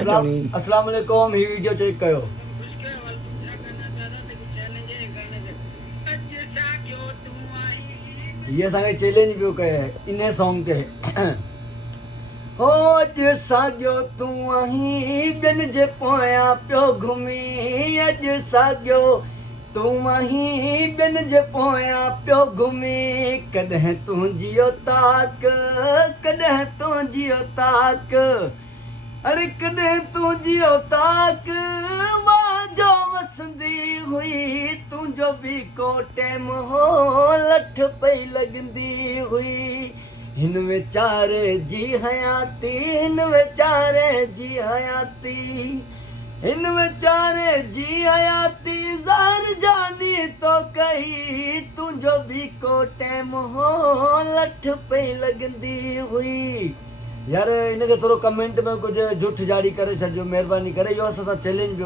अस्सलाम वालेकुम। ही video check कयो। ये असांखे चैलेंज पियो कये इन सॉन्ग ते। हो अॼु साॻियो तूं आहीं ॿियनि जे पोयां पियो घुमी, अॼु साॻियो तूं आहीं ॿियनि जे पोयां पियो घुमी, कॾहिं तुंहिंजियो ताक, कॾहिं तुंहिंजियो ताक, अरे कॾहिं तुंहिंजियो ताक वाजो वसंदी हुई, तुंहिंजो बि को टाइम हो लठ पई लॻंदी हुई, हिन वीचारे जी हयाती, हिन वीचारे जी हयाती, हिन वीचारे जी हयाती ज़ार जानी तो कही, तुंहिंजो बि को टाइम हो लठ पई लॻंदी हुई। यार इनखे थोरो कमेंट में कुझु झूठ जारी करे छॾिजो महिरबानी करे। इहो असां सां चैलेंज